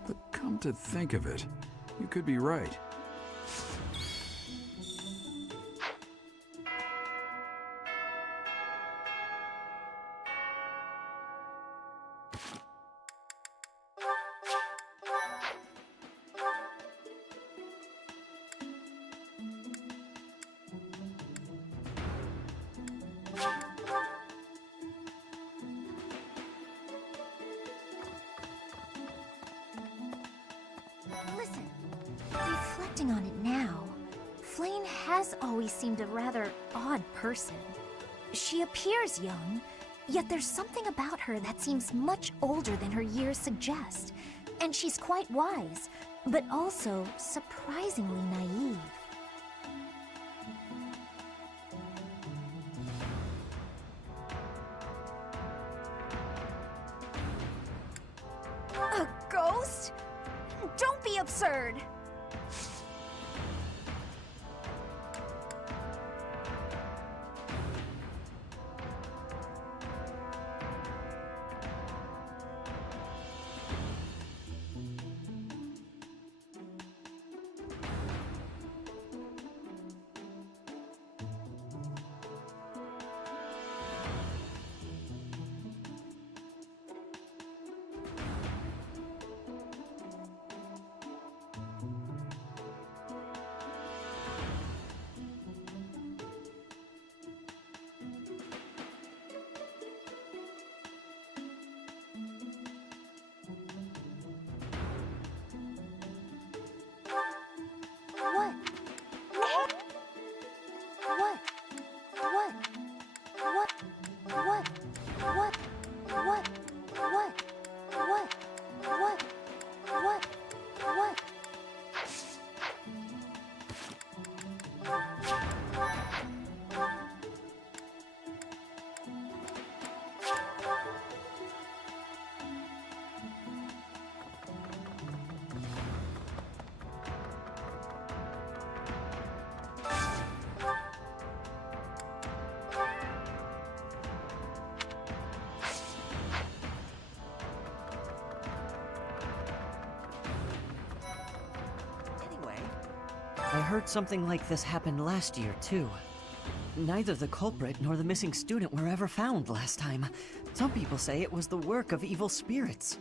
But come to think of it, you could be right. Listen, reflecting on it now, Flane has always seemed a rather odd person. She appears young, yet there's something about her that seems much older than her years suggest. And she's quite wise, but also surprisingly naive. A ghost? Don't be absurd! heard something like this happened last year, too. Neither the culprit nor the missing student were ever found last time. Some people say it was the work of evil spirits.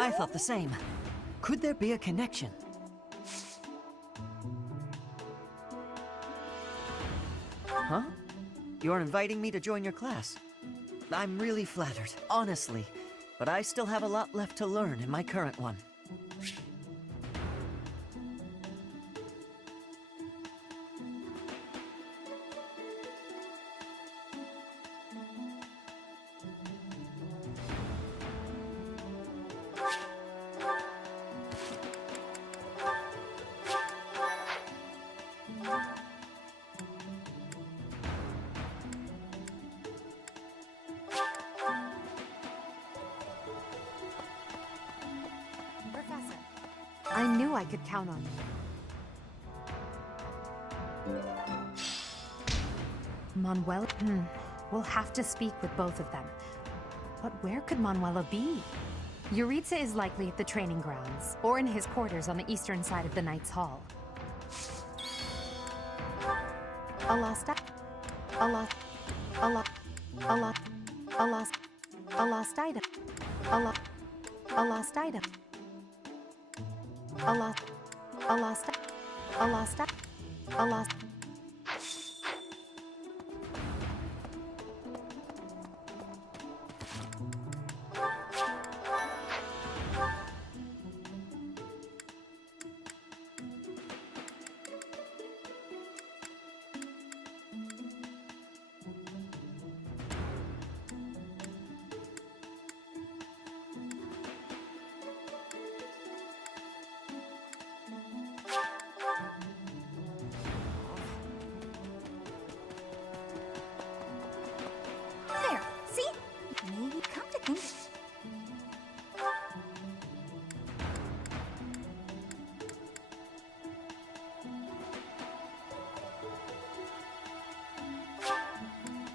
I thought the same. Could there be a connection? Huh? You're inviting me to join your class? I'm really flattered, honestly. But I still have a lot left to learn in my current one. Professor, I knew I could count on you. Manuel? We'll have to speak with both of them. But where could Manuela be? Yuritsa is likely at the training grounds, or in his quarters on the eastern side of the Knight's Hall. A lost item. A lost item. A lost item. A lost item. There, see? Maybe come to think.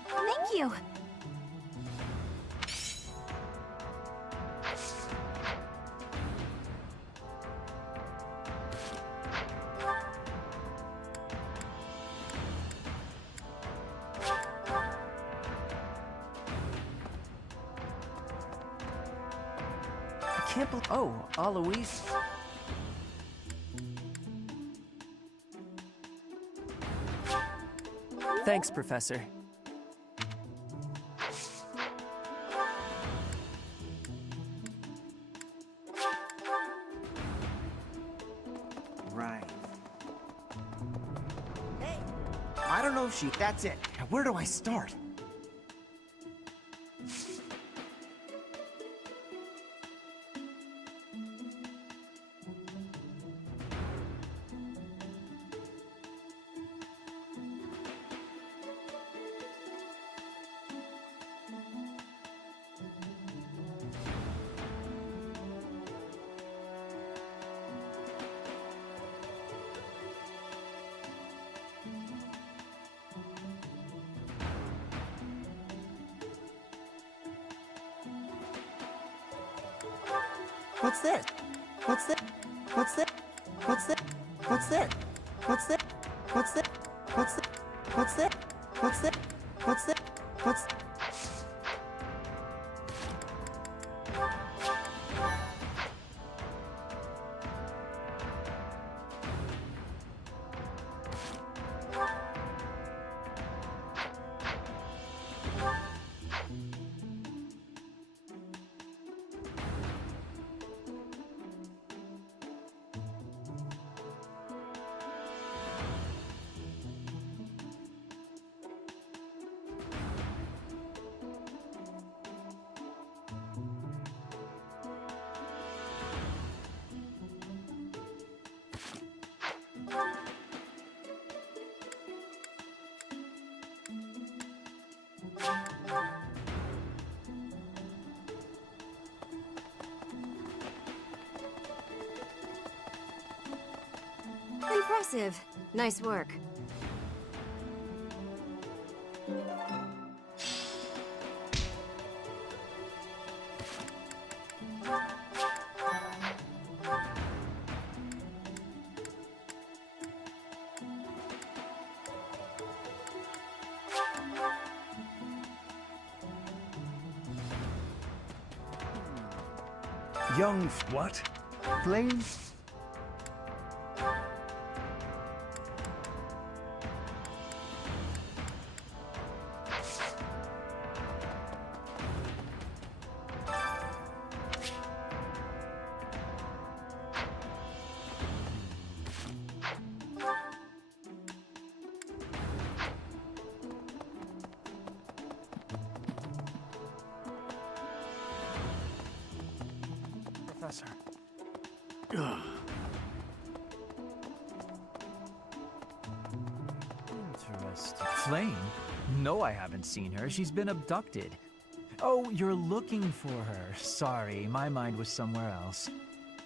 Thank you. I can't believe— Oh, Aloise. Thanks, Professor. Right. I don't know if she... That's it. Now, where do I start? What's this? What's this? What's this? What's this? What's this? What's this? What's this? What's this? What's this? What's this? What's this? What's this? Impressive. Nice work. young... What? Flame? Professor. Interesting. Flame? No, I haven't seen her. She's been abducted. Oh, you're looking for her. Sorry, my mind was somewhere else.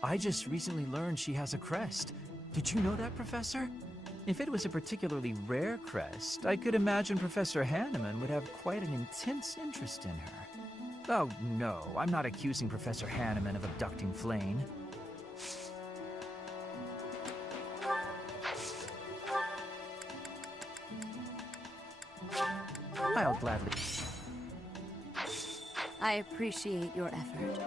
I just recently learned she has a crest. Did you know that, Professor? If it was a particularly rare crest, I could imagine Professor Hanneman would have quite an intense interest in her. Oh, no, I'm not accusing Professor Hanneman of abducting Flame. I'll gladly... I appreciate your effort.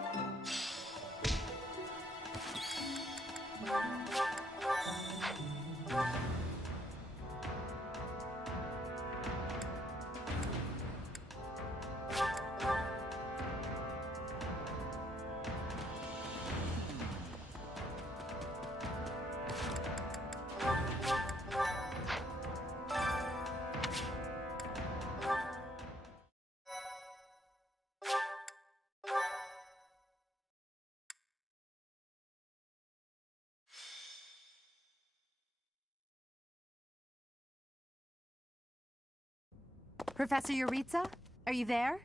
Professor Yuritsa? Are you there?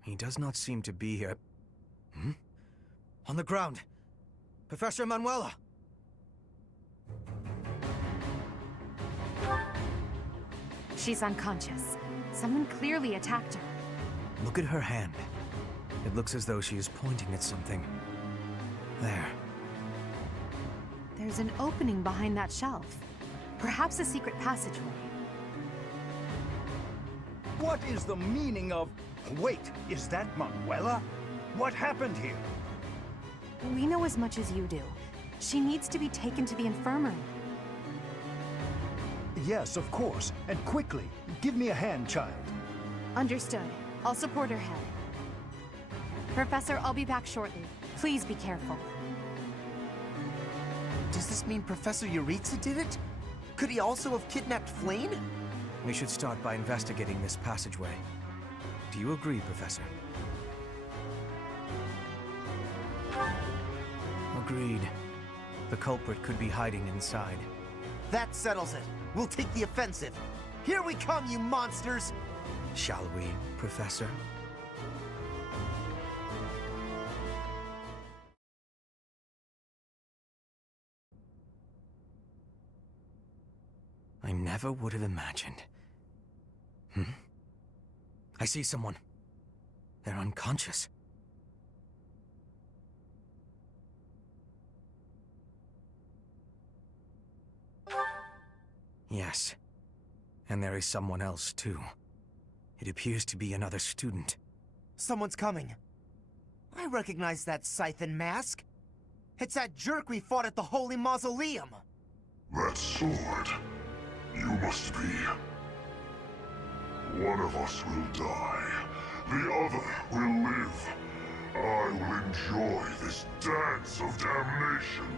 He does not seem to be here. Hmm? On the ground! Professor Manuela! She's unconscious. Someone clearly attacked her. Look at her hand. It looks as though she is pointing at something. There. There's an opening behind that shelf. Perhaps a secret passageway. What is the meaning of... Wait, is that Manuela? What happened here? We know as much as you do. She needs to be taken to the infirmary. Yes, of course. And quickly. Give me a hand, child. Understood. I'll support her head. Professor, I'll be back shortly. Please be careful. Does this mean Professor Yuritsa did it? Could he also have kidnapped Flame? We should start by investigating this passageway. Do you agree, Professor? Agreed. The culprit could be hiding inside. That settles it. We'll take the offensive. Here we come, you monsters! Shall we, Professor? I never would have imagined. I see someone. They're unconscious. Yes. And there is someone else, too. It appears to be another student. Someone's coming. I recognize that Scythen mask. It's that jerk we fought at the Holy Mausoleum. That sword. You must be. One of us will die. The other will live. I will enjoy this dance of damnation.